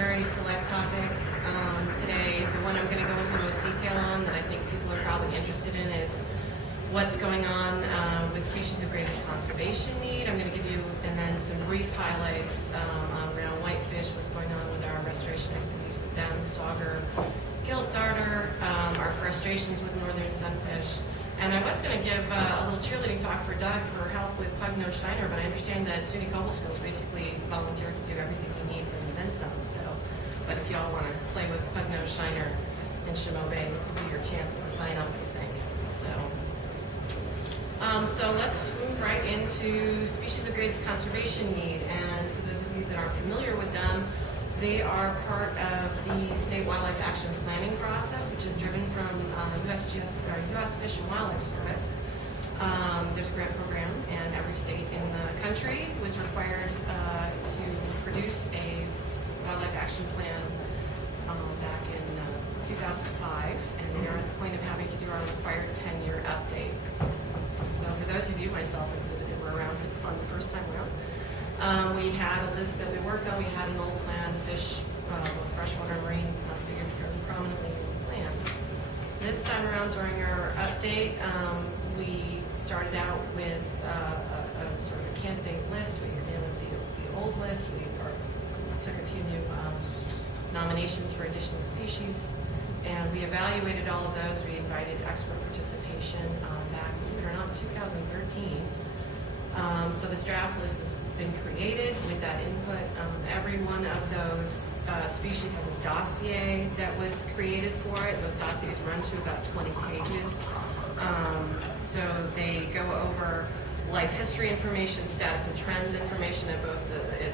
very select topics today. The one I'm going to go into most detail on that I think people are probably interested in is what's going on with species of greatest conservation need. I'm going to give you, and then some brief highlights around whitefish, what's going on with our restoration activities with them, sauger, gilt darter, our frustrations with northern sunfish. And I was going to give a little cheerleading talk for Doug for help with pug-nosed shiner, but I understand that SUNY Cobbleskill's basically volunteered to do everything he needs and then some. So, but if y'all want to play with pug-nosed shiner in Chameau Bay, this will be your chance to sign up, I think. So let's move right into species of greatest conservation need. And for those of you that aren't familiar with them, they are part of the State Wildlife Action Planning process, which is driven from U.S. Fish and Wildlife Service. There's a grant program, and every state in the country was required to produce a wildlife action plan back in 2005, and they are at the point of having to do our required 10-year update. So for those of you, myself included, that were around for the fun the first time around, we had a list that we worked on. We had an old plan, fish, freshwater and marine, figured fairly prominently in the plan. This time around during our update, we started out with a sort of a candidate list. We examined the old list. We took a few new nominations for additional species, and we evaluated all of those. We invited expert participation back, believe it or not, in 2013. So this draft list has been created with that input. Every one of those species has a dossier that was created for it. Those dossiers run to about 20 pages. So they go over life history information, status and trends information at both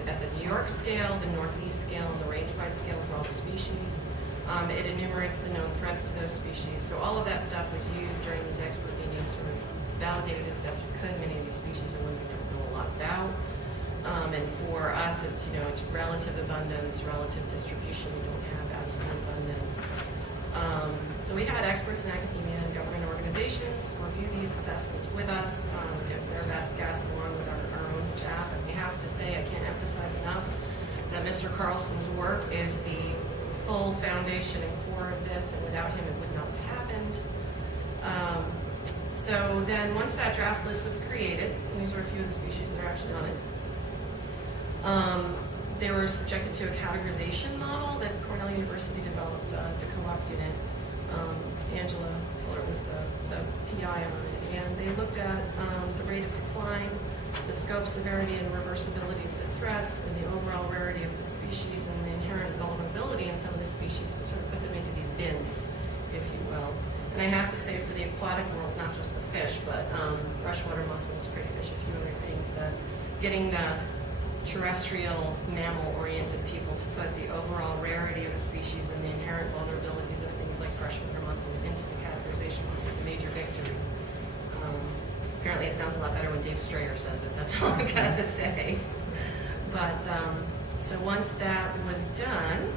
at the New York scale, the Northeast scale, and the range-wide scale for all the species. It enumerates the known threats to those species. So all of that stuff was used during these expert meetings, sort of validated as best we could. Many of these species are ones we don't know a lot about. And for us, it's relative abundance, relative distribution. We don't have absolute abundance. So we had experts in academia and government organizations review these assessments with us, give their best guess along with our own staff. And we have to say, I can't emphasize enough, that Mr. Carlson's work is the full foundation and core of this, and without him it would not have happened. So then once that draft list was created, and these are a few of the species that are actually on it, they were subjected to a categorization model that Cornell University developed, the co-op unit. Angela Fuller was the PI on it, and they looked at the rate of decline, the scope, severity, and reversibility of the threats, and the overall rarity of the species, and the inherent vulnerability in some of the species to sort of put them into these bins, if you will. And I have to say, for the aquatic world, not just the fish, but freshwater mussels, crayfish, a few other things, that getting the terrestrial mammal-oriented people to put the overall rarity of a species and the inherent vulnerabilities of things like freshwater mussels into the categorization model is a major victory. Apparently it sounds a lot better when Dave Strayer says it. That's all I got to say. But so once that was done,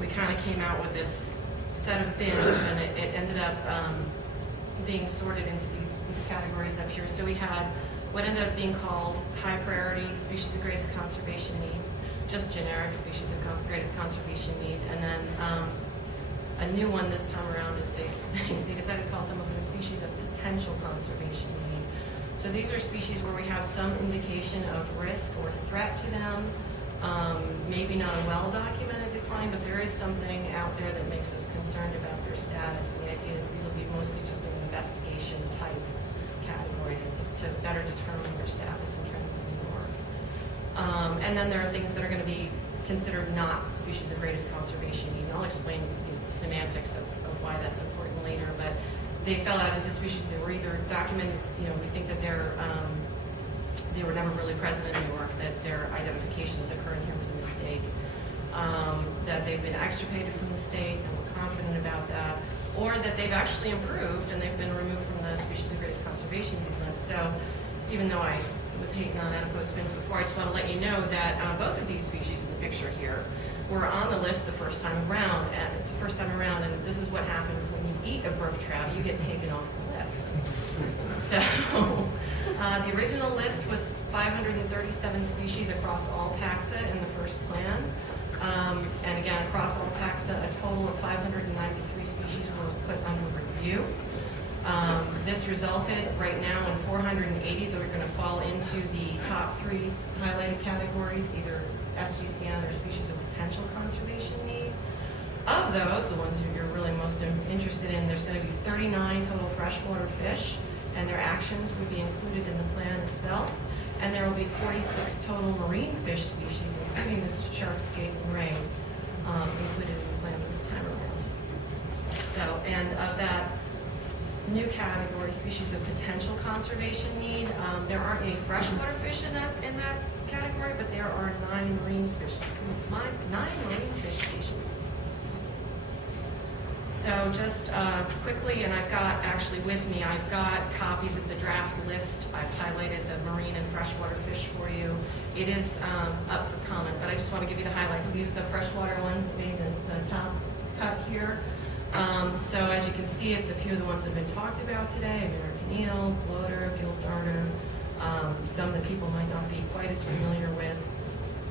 we kind of came out with this set of bins, and it ended up being sorted into these categories up here. So we had what ended up being called high priority species of greatest conservation need, just generic species of greatest conservation need, and then a new one this time around is they decided to call some of them species of potential conservation need. So these are species where we have some indication of risk or threat to them, maybe not a well-documented decline, but there is something out there that makes us concerned about their status. And the idea is these will be mostly just an investigation type category to better determine their status and trends in New York. And then there are things that are going to be considered not species of greatest conservation need. And I'll explain the semantics of why that's important later, but they fell out into species that were either documented, we think that they were never really present in New York, that their identification as occurring here was a mistake, that they've been extirpated from the state, and we're confident about that, or that they've actually improved and they've been removed from the species of greatest conservation need list. So even though I was hating on adipose fins before, I just want to let you know that both of these species in the picture here were on the list the first time around, and this is what happens when you eat a brook trout, you get taken off the list. So the original list was 537 species across all taxa in the first plan. total of 593 species were put under review. This resulted right now in 480 that are going to fall into the top 3 highlighted categories, either SGCN or species of potential conservation need. Of those, the ones you're really most interested in, there's going to be 39 total freshwater fish, and their actions would be included in the plan itself. And there will be 46 total marine fish species, including the sharks, skates, and rays, included in the plan this time around. So, and of that new category, species of potential conservation need, there aren't any freshwater fish in that category, but there are 9 marine fish species. So just quickly, and I've got actually with me, I've got copies of the draft list. I've highlighted the marine and freshwater fish for you. It is up for comment, but I just want to give you the highlights. These are the freshwater ones that made the top cut here. So as you can see, it's a few of the ones that have been talked about today: American eel, bloater, gill darter, some that people might not be quite as familiar with.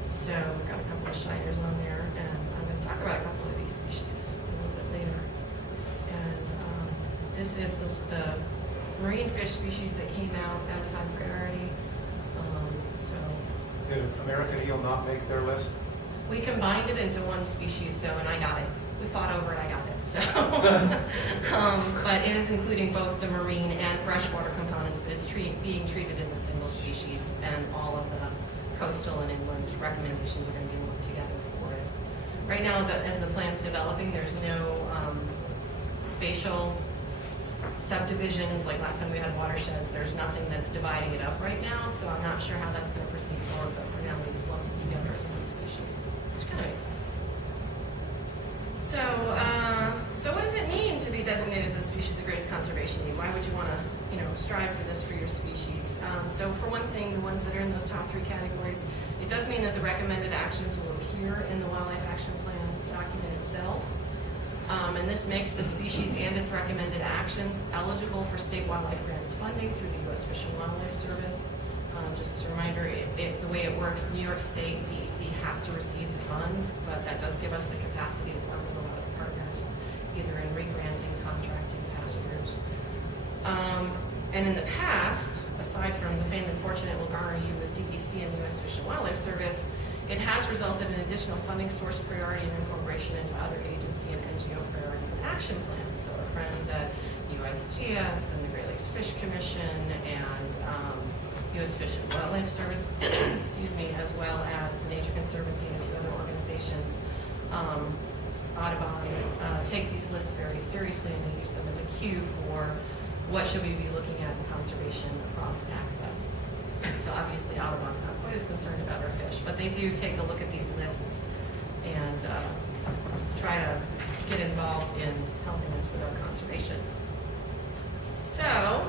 So we've got a couple of shiners on there, and I'm going to talk about a couple of these species a little bit later. This is the marine fish species that came out as high priority. Did American eel not make their list? We combined it into one species, and I got it. We fought over it, I got it. So, but it is including both the marine and freshwater components, but it's being treated as a single species, and all of the coastal and inland recommendations are going to be looked together for it. Right now, as the plan's developing, there's no spatial subdivisions. Like last time we had watersheds, there's nothing that's dividing it up right now, so I'm not sure how that's going to proceed forward, but for now we've lumped it together as one species, which kind of makes sense. So what does it mean to be designated as a species of greatest conservation need? Why would you want to, strive for this for your species? So for one thing, the ones that are in those top 3 categories, it does mean that the recommended actions will appear in the Wildlife Action Plan document itself. And this makes the species and its recommended actions eligible for state wildlife grants funding through the U.S. Fish and Wildlife Service. Just as a reminder, the way it works, New York State DEC has to receive the funds, but that does give us the capacity to work with a lot of partners, either in re-granting, contracting, pass-throughs. And in the past, aside from the fame and fortune it will garner you with DEC and the U.S. Fish and Wildlife Service, it has resulted in additional funding source priority and incorporation into other agency and NGO priorities and action plans. So our friends at USGS and the Great Lakes Fish Commission and U.S. Fish and Wildlife Service, excuse me, as well as the Nature Conservancy and a few other organizations, Audubon, take these lists very seriously, and they use them as a cue for what should we be looking at in conservation across taxa. So obviously Audubon's not quite as concerned about our fish, but they do take a look at these lists and try to get involved in helping us with our conservation. So,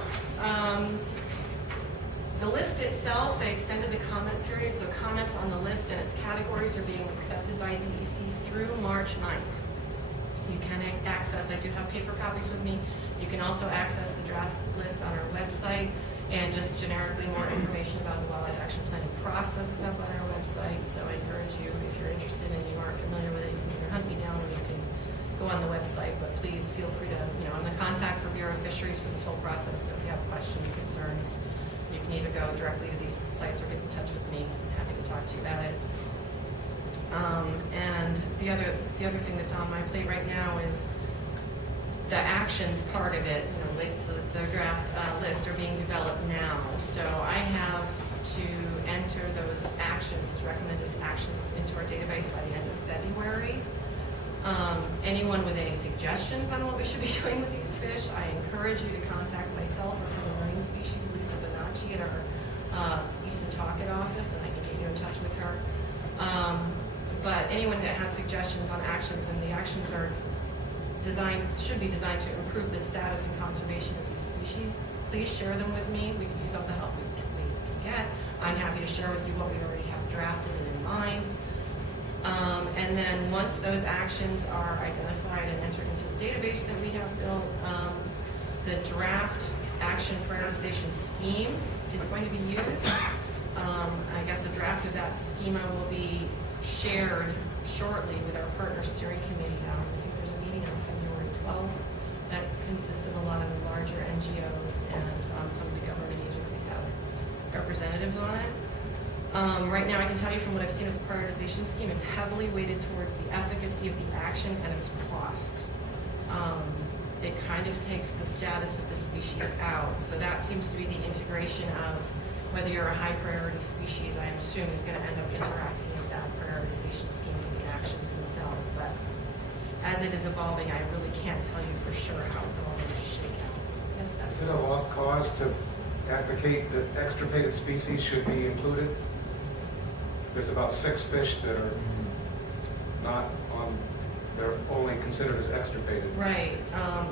the list itself, they extended the comment period, so comments on the list and its categories are being accepted by DEC through March 9th. You can access, I do have paper copies with me, you can also access the draft list on our website, and just generically more information about the Wildlife Action Planning process is up on our website, so I encourage you, if you're interested and you aren't familiar with it, you can either hunt me down or you can go on the website, but please feel free to, I'm the contact for Bureau of Fisheries for this whole process, so if you have questions, concerns, you can either go directly to these sites or get in touch with me. I'm happy to talk to you about it. And the other thing that's on my plate right now is the actions part of it, linked to the draft list, are being developed now. So I have to enter those actions, those recommended actions, into our database by the end of February. Anyone with any suggestions on what we should be doing with these fish, I encourage you to contact myself or from the marine species, Lisa Bonacci, at our Easton Talkett office, and I can get you in touch with her. But anyone that has suggestions on actions, and the actions are should be designed to improve the status and conservation of these species, please share them with me. We can use all the help we can get. I'm happy to share with you what we already have drafted and in mind. And then once those actions are identified and entered into the database that we have built, the draft action prioritization scheme is going to be used. I guess a draft of that schema will be shared shortly with our partner steering committee. I think there's a meeting on February 12th that consists of a lot of the larger NGOs and some of the government agencies have representatives on it. Right now, I can tell you from what I've seen of the prioritization scheme, it's heavily weighted towards the efficacy of the action and its cost. It kind of takes the status of the species out. So that seems to be the integration of whether you're a high priority species, I assume is going to end up interacting with that prioritization scheme for the actions themselves. But as it is evolving, I really can't tell you for sure how it's all going to shake out. Yes, that's Is it a lost cause to advocate that extirpated species should be included? There's about 6 fish that are not on, they're only considered as extirpated. right.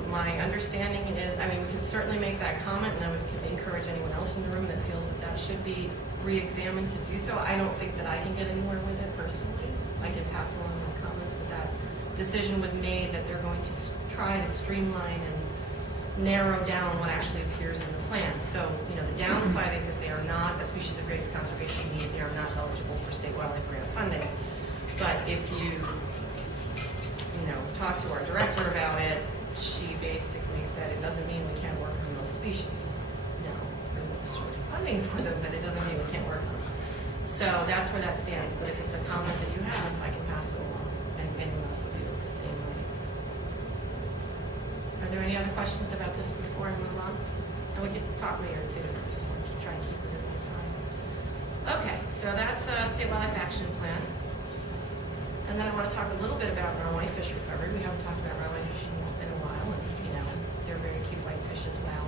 My understanding is, I mean, we can certainly make that comment, and I would encourage anyone else in the room that feels that that should be re-examined to do so. I don't think that I can get anywhere with it personally. I can pass along those comments, but that decision was made that they're going to try to streamline and narrow down what actually appears in the plan. So, you know, the downside is if they are not a species of greatest conservation need, they are not eligible for state wildlife grant funding. But if you talk to our director about it, she basically said it doesn't mean we can't work on those species. No, we're not short of funding for them, but it doesn't mean we can't work on them. So that's where that stands. But if it's a comment that you have, I can pass it along, and anyone else that feels the same way. Are there any other questions about this before I move on? And we can talk later too. Just want to try and keep it in time. Okay, so that's State Wildlife Action Plan. And then I want to talk a little bit about brown whitefish recovery. We haven't talked about brown whitefish in a while, and they're very cute whitefish as well.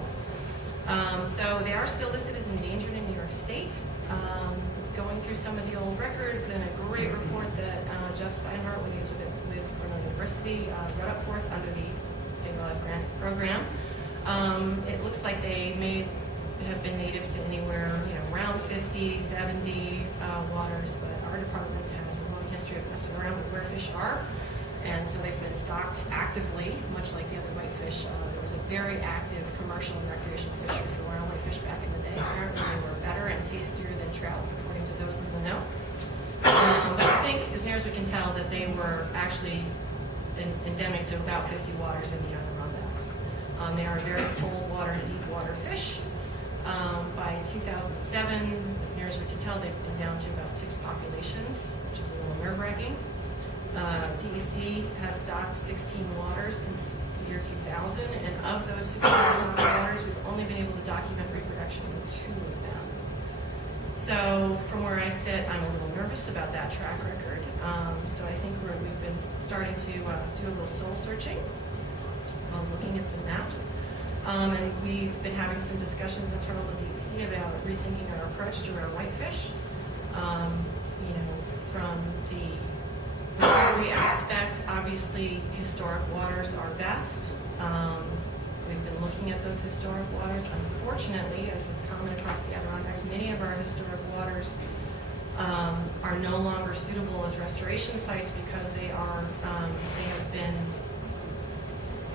So they are still listed as endangered in New York State. Going through some of the old records and a great report that Jeff Steinhardt, when he was with Cornell University, wrote up for us under the State Wildlife Grant Program. It looks like they may have been native to anywhere, around 50, 70 waters, but our department has a long history of messing around with where fish are, and so they've been stocked actively, much like the other whitefish. There was a very active commercial and recreational fishery for wild whitefish back in the day. Apparently they were better and tastier than trout, according to those in the know. But I think, as near as we can tell, that they were actually endemic to about 50 waters in the Adirondacks. They are very cold water, deep water fish. By 2007, as near as we can tell, they've been down to about 6 populations, which is a little nerve-wracking. DEC has stocked 16 waters since the year 2000, and of those 16 stocked waters, we've only been able to document reproduction in 2 of them. So from where I sit, I'm a little nervous about that track record. So I think we've been starting to do a little soul searching, as well as looking at some maps. And we've been having some discussions internal to DEC about rethinking our approach to brown whitefish. From the recovery aspect, obviously historic waters are best. We've been looking at those historic waters. Unfortunately, as is common across the Adirondacks, many of our historic waters are no longer suitable as restoration sites because they have been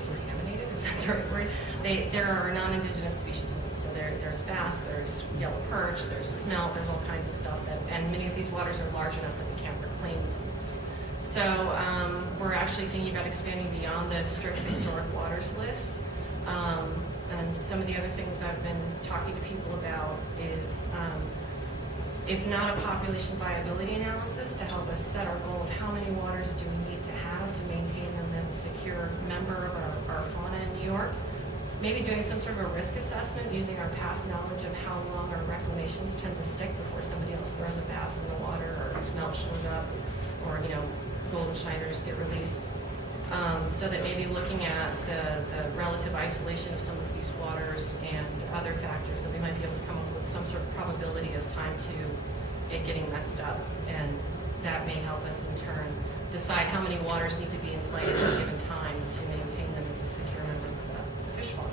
contaminated. Is that the right word? There are non-indigenous species in them. So there's bass, there's yellow perch, there's smelt, there's all kinds of stuff and many of these waters are large enough that we can't reclaim them. So we're actually thinking about expanding beyond the strict historic waters list. And some of the other things I've been talking to people about is, if not a population viability analysis to help us set our goal of how many waters do we need to have to maintain them as a secure member of our fauna in New York, maybe doing some sort of a risk assessment using our past knowledge of how long our reclamations tend to stick before somebody else throws a bass in the water or smelt shows up or, golden shiners get released. So that maybe looking at the relative isolation of some of these waters and other factors, that we might be able to come up with some sort of probability of time to it getting messed up. And that may help us in turn decide how many waters need to be in play at a given time to maintain them as a secure member of the fish fauna.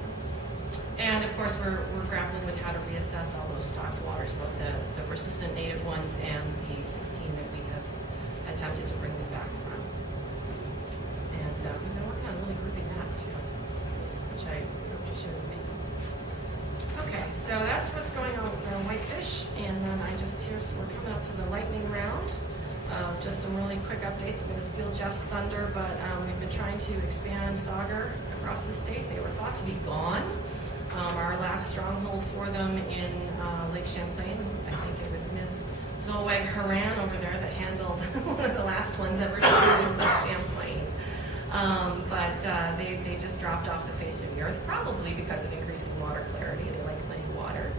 And of course, we're grappling with how to reassess all those stocked waters, both the persistent native ones and the 16 that we have attempted to bring them back from. And we've been working on really grouping that too, which I hope to share with you. Okay, so that's what's going on with the whitefish. And then so we're coming up to the lightning round. Just some really quick updates. I'm going to steal Jeff's thunder, but we've been trying to expand Sauger across the state. They were thought to be gone. Our last stronghold for them in Lake Champlain, I think it was Ms. Zolweg Haran over there that handled one of the last ones ever seen in Lake Champlain. But they just dropped off the face of the earth, probably because of increasing water clarity. They like plenty of water.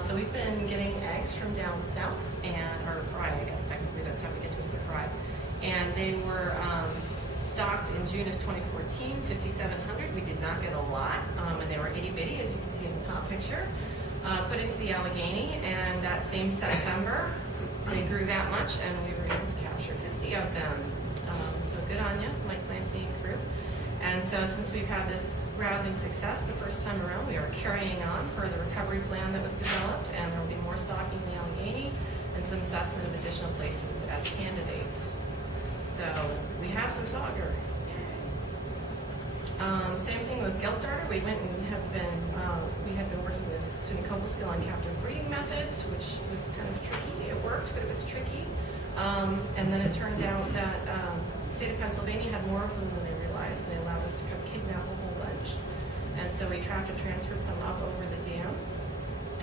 So we've been getting eggs from down south, or fry, I guess, technically, by the time we get to a fry. And they were stocked in June of 2014, 5,700. We did not get a lot, and they were itty bitty, as you can see in the top picture. Put into the Allegheny, and that same September, they grew that much, and we were able to capture 50 of them. So good on you, Mike Clancy and crew. And so since we've had this rousing success the first time around, we are carrying on per the recovery plan that was developed, and there will be more stocking in the Allegheny and some assessment of additional places as candidates. So we have some Sauger. Same thing with Gelt Darter. We went and we had been working with SUNY Cobleskill on captive breeding methods, which was kind of tricky. It worked, but it was tricky. And then it turned out that the state of Pennsylvania had more of them than they realized, and they allowed us to come kidnap a whole bunch. And so we trapped and transferred some up over the dam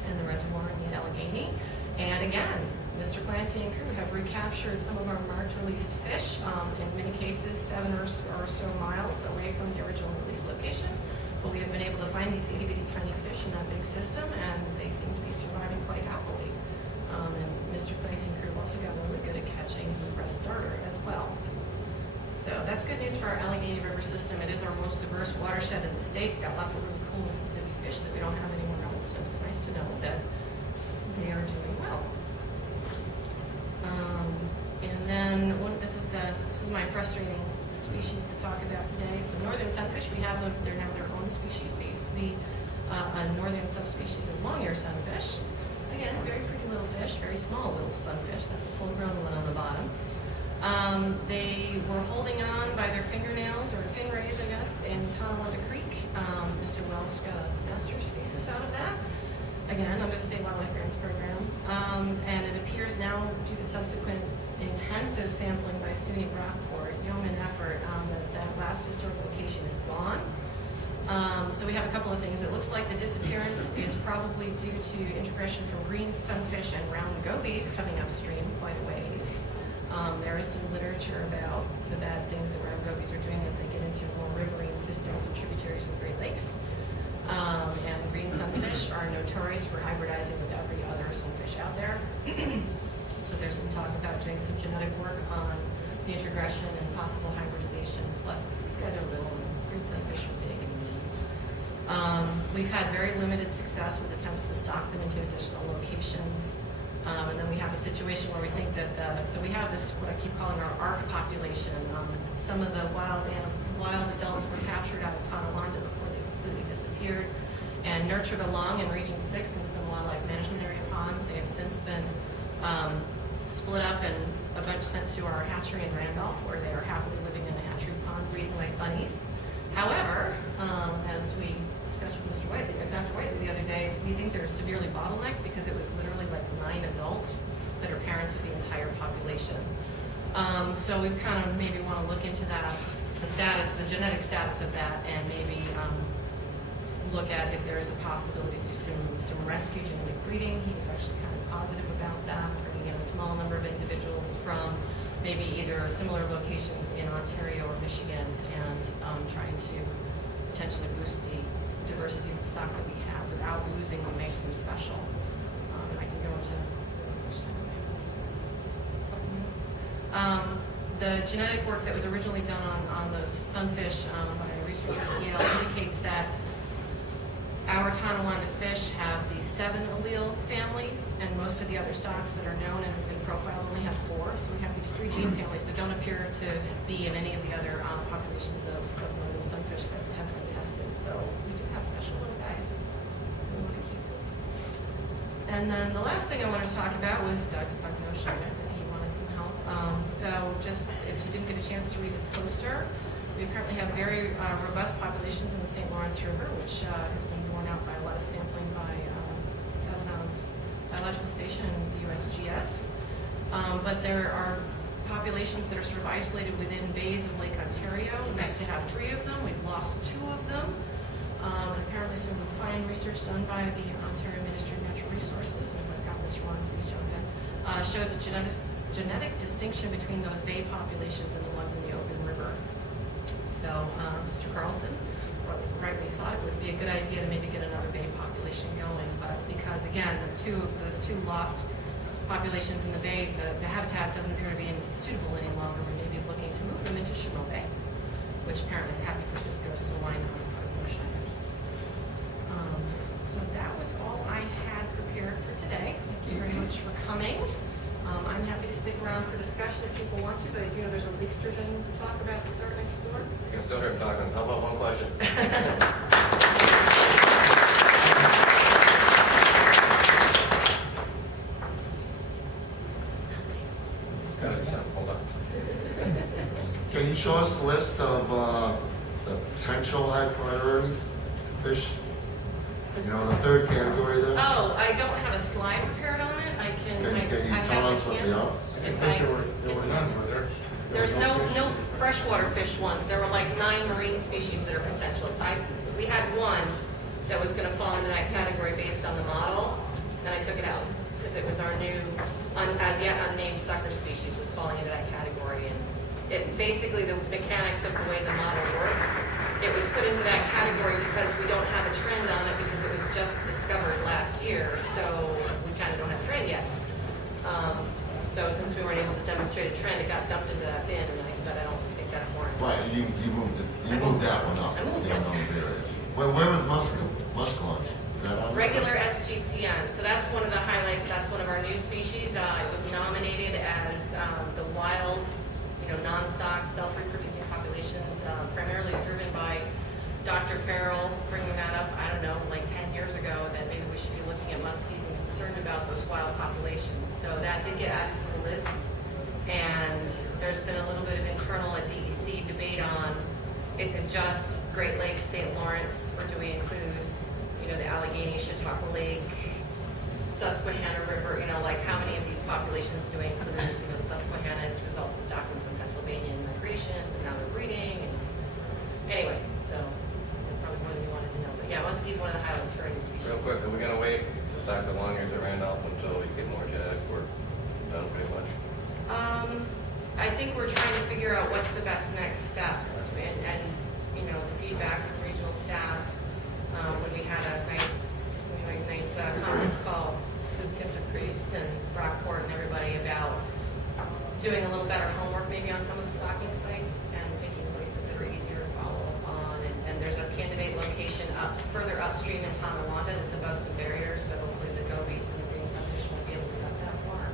and the reservoir in the Allegheny. And again, Mr. Clancy and crew have recaptured some of our marked released fish, in many cases 7 or so miles away from the original release location. But we have been able to find these itty bitty tiny fish in that big system, and they seem to be surviving quite happily. And Mr. Clancy and crew also got really good at catching the breast darter as well. So that's good news for our Allegheny River system. It is our most diverse watershed in the state. It's got lots of really cool Mississippi fish that we don't have anywhere else, so it's nice to know that they are doing well. And then this is my frustrating species to talk about today. So northern sunfish, we have them. They're now their own species. They used to be a northern subspecies of long-ear sunfish. Again, very pretty little fish, very small little sunfish. That's a full-grown one on the bottom. They were holding on by their fingernails, or fin rays, I guess, in Tonawanda Creek. Mr. Wells got a master's thesis out of that. Again, under the State Wildlife Grants Program. And it appears now, due to subsequent intensive sampling by SUNY Brockport, yeoman effort, that last historic location is gone. So we have a couple of things. It looks like the disappearance is probably due to integration from green sunfish and round gobies coming upstream quite a ways. There is some literature about the bad things that round gobies are doing as they get into more riverine systems and tributaries of the Great Lakes. And green sunfish are notorious for hybridizing with every other sunfish out there. So there's some talk about doing some genetic work on the integration and possible hybridization. Plus, these guys are little and green sunfish are big and mean. We've had very limited success with attempts to stock them into additional locations. And then we have a situation where we think that, so we have this, what I keep calling our ARC population. Some of the wild adults were captured out of Tonawanda before they completely disappeared and nurtured along in Region 6 in some wildlife management area ponds. They have since been split up and a bunch sent to our hatchery in Randolph, where they are happily living in a hatchery pond breeding like bunnies. However, as we discussed with Dr. Whiteley the other day, we think they're severely bottlenecked because it was literally like 9 adults that are parents of the entire population. So we kind of maybe want to look into that, the genetic status of that, and maybe look at if there is a possibility to do some rescue genetic breeding. He was actually kind of positive about that, bringing in a small number of individuals from maybe either similar locations in Ontario or Michigan, and trying to potentially boost the diversity of the stock that we have without losing what makes them special. And I can go into the genetic work that was originally done on those sunfish by a researcher at Yale indicates that our Tonawanda fish have these 7 allele families, and most of the other stocks that are known and have been profiled only have 4. So we have these 3 gene families that don't appear to be in any of the other populations of northern sunfish that have been tested. So we do have special little guys we want to keep. And then the last thing I wanted to talk about was Doug's bug notion that he wanted some help. So just if you didn't get a chance to read his poster, we apparently have very robust populations in the St. Lawrence River, which has been borne out by a lot of sampling by Cattlehound's Biological Station and the USGS. But there are populations that are sort of isolated within bays of Lake Ontario. We used to have 3 of them. We've lost 2 of them. Apparently some fine research done by the Ontario Ministry of Natural Resources, and if I've got this wrong, please jump in, shows a genetic distinction between those bay populations and the ones in the open river. So Mr. Carlson rightly thought it would be a good idea to maybe get another bay population going, but because again, those two lost populations in the bays, the habitat doesn't appear to be suitable any longer. We may be looking to move them into Chenal Bay, which apparently is happy for Cisco, so why not? So that was all I had prepared for today. Thank you very much for coming. I'm happy to stick around for discussion if people want to, but I do know there's a leak sturgeon talk about to start next door. You can still hear him talking. How about one question? Hold on. Can you show us the list of the potential high priority fish? You know, the 3rd category there? Oh, I don't have a slide prepared on it. I can. Can you tell us what they are? I didn't think there were none, were there? There's no freshwater fish ones. There were like 9 marine species that are potentials. We had one that was going to fall into that category based on the model, and I took it out because it was our new, as yet unnamed sucker species was falling into that category. And it basically, the mechanics of the way the model worked, it was put into that category because we don't have a trend on it because it was just discovered last year, so we kind of don't have a trend yet. So since we weren't able to demonstrate a trend, it got dumped into that bin, and I said I don't think that's warranted. Right, you moved it. You moved that one up. I moved the it. unknown area. Where was Muskellunge? Is that on? Regular SGCN. So that's one of the highlights. That's one of our new species. It was nominated as the wild, non-stock, self-reproducing populations, primarily driven by Dr. Farrell bringing that up, I don't know, like 10 years ago, that maybe we should be looking at muskies and concerned about those wild populations. So that did get added to the list. And there's been a little bit of internal at DEC debate on, is it just Great Lakes, St. Lawrence, or do we include, the Allegheny, Chautauqua Lake, Susquehanna River, like how many of these populations do we include? The Susquehanna as a result of stock from Pennsylvania in migration, and now they're breeding. And anyway, so probably more than you wanted to know. But yeah, muskie is one of the highlights for any species. Real quick, are we going to wait to stock the long ears at Randolph until we get more genetic work done pretty much? I think we're trying to figure out what's the best next steps, and the feedback from regional staff when we had a nice conference call with Tim DePriest and Rockport and everybody about doing a little better homework maybe on some of the stocking sites and picking places that are easier to follow up on. And there's a candidate location further upstream in Tonawanda that's above some barriers, so hopefully the gobies and the green sunfish won't be able to get up that far.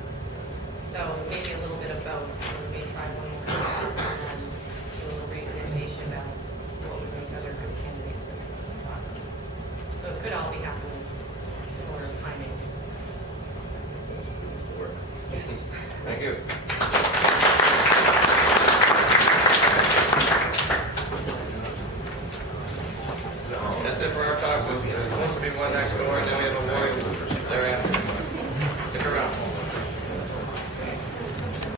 So maybe a little bit of both. We may try one more and do a little re-examination about what would make other good candidate places to stock. So it could all be happening similar timing. Work. Yes. Thank you. That's it for our talk. There's supposed to be one next door, and then we have a void thereafter. Stick around.